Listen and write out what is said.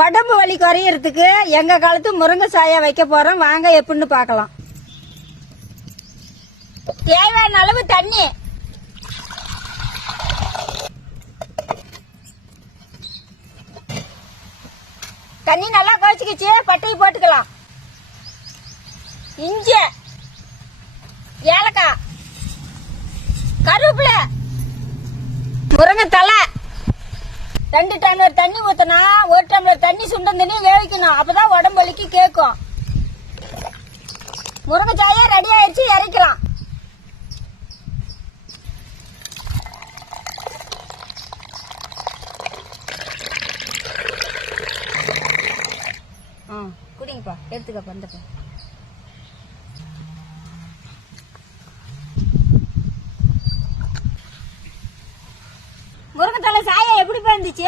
உடம்பு வலி குறையறதுக்கு எங்க காலத்து முருங்கை சாயை வைக்க போறோம். வாங்க எப்படின்னு பார்க்கலாம். தேவையான அளவு தண்ணி, தண்ணி நல்லா கொதிச்சுக்கிச்சு. பட்டையை போட்டுக்கலாம். இஞ்சி, ஏலக்காய், கருவேப்பிலை, முருங்கை தலை. 2 டம்ளர் தண்ணி ஊத்தனா 1 டம்ளர் தண்ணி சுண்டம் தண்ணி வேவிக்கணும். அப்பதான் உடம்பு வலிக்கு கேட்கும். முருங்கைச்சாயா ரெடி ஆயிடுச்சு, இறக்கலாம். குடிங்கப்பா, எடுத்துக்கப்பா. இந்தப்பா முருங்கைத்தலை சாயா எப்படி இருந்துச்சு?